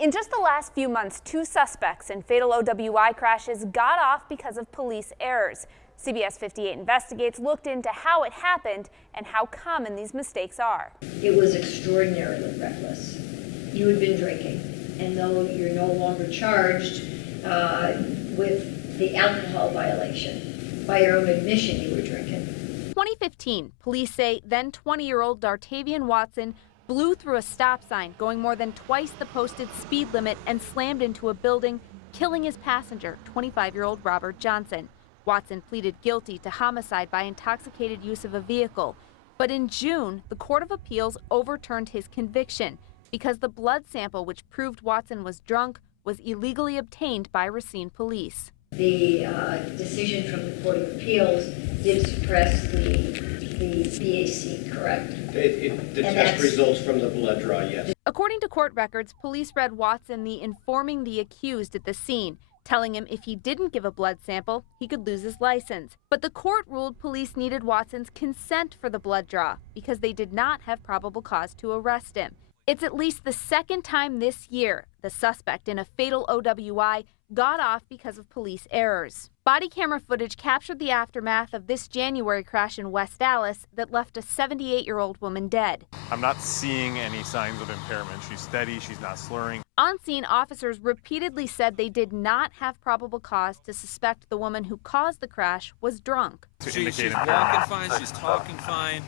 In just the last few months, 2 suspects in fatal OWI crashes got off because of police errors. CBS 58 Investigates looked into how it happened and how common these mistakes are. It was extraordinarily reckless. You had been drinking, and though you're no longer charged with the alcohol violation, by your own admission you were drinking. 2015, police say then 20-year-old Dartavian Watson blew through a stop sign, going more than twice the posted speed limit, and slammed into a building, killing his passenger, 25-year-old Robert Johnson. Watson pleaded guilty to homicide by intoxicated use of a vehicle. But in June, the Court of Appeals overturned his conviction because the blood sample which proved Watson was drunk was illegally obtained by Racine police. The decision from the Court of Appeals did suppress the BAC, correct? The test results from the blood draw, yes. According to court records, police read Watson informing the accused at the scene, telling him if he didn't give a blood sample, he could lose his license. But the court ruled police needed Watson's consent for the blood draw because they did not have probable cause to arrest him. It's at least the second time this year the suspect in a fatal OWI got off because of police errors. Body camera footage captured the aftermath of this January crash in West Dallas that left a 78-year-old woman dead. I'm not seeing any signs of impairment. She's steady, she's not slurring. On scene, officers repeatedly said they did not have probable cause to suspect the woman who caused the crash was drunk. She's walking fine, she's talking fine.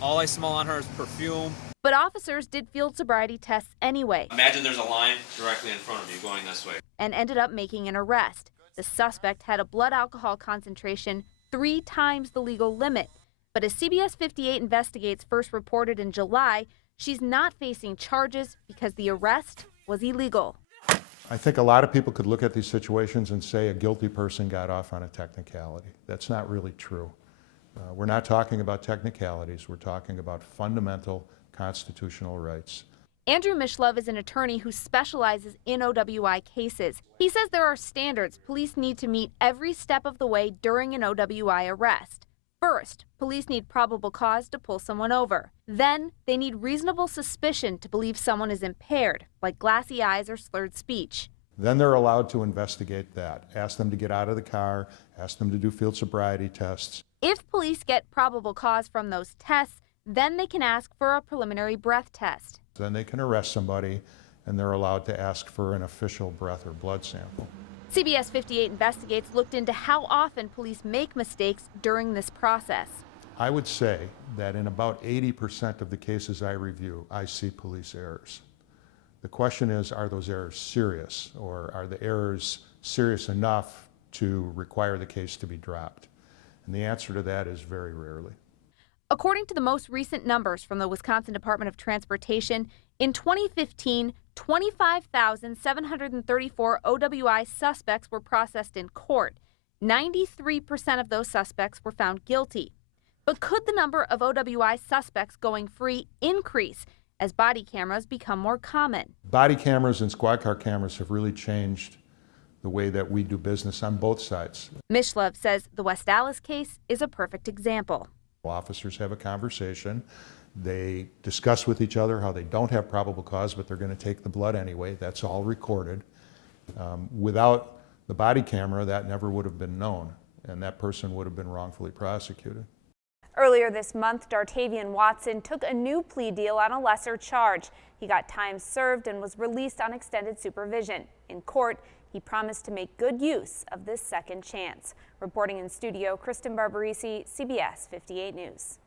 All I smell on her is perfume. But officers did field sobriety tests anyway. Imagine there's a line directly in front of you going this way. And ended up making an arrest. The suspect had a blood alcohol concentration 3 times the legal limit. But as CBS 58 Investigates first reported in July, she's not facing charges because the arrest was illegal. I think a lot of people could look at these situations and say a guilty person got off on a technicality. That's not really true. We're not talking about technicalities. We're talking about fundamental constitutional rights. Andrew Mishlove is an attorney who specializes in OWI cases. He says there are standards police need to meet every step of the way during an OWI arrest. First, police need probable cause to pull someone over. Then, they need reasonable suspicion to believe someone is impaired, like glassy eyes or slurred speech. Then they're allowed to investigate that. Ask them to get out of the car, ask them to do field sobriety tests. If police get probable cause from those tests, then they can ask for a preliminary breath test. Then they can arrest somebody, and they're allowed to ask for an official breath or blood sample. CBS 58 Investigates looked into how often police make mistakes during this process. I would say that in about 80% of the cases I review, I see police errors. The question is, are those errors serious, or are the errors serious enough to require the case to be dropped? And the answer to that is very rarely. According to the most recent numbers from the Wisconsin Department of Transportation, in 2015, 25,734 OWI suspects were processed in court. 93% of those suspects were found guilty. But could the number of OWI suspects going free increase as body cameras become more common? Body cameras and squad car cameras have really changed the way that we do business on both sides. Mishlove says the West Dallas case is a perfect example. Officers have a conversation. They discuss with each other how they don't have probable cause, but they're going to take the blood anyway. That's all recorded. Without the body camera, that never would have been known, and that person would have been wrongfully prosecuted. Earlier this month, Dartavian Watson took a new plea deal on a lesser charge. He got time served and was released on extended supervision. In court, he promised to make good use of this second chance. Reporting in studio, Kristen Barbarisi, CBS 58 News.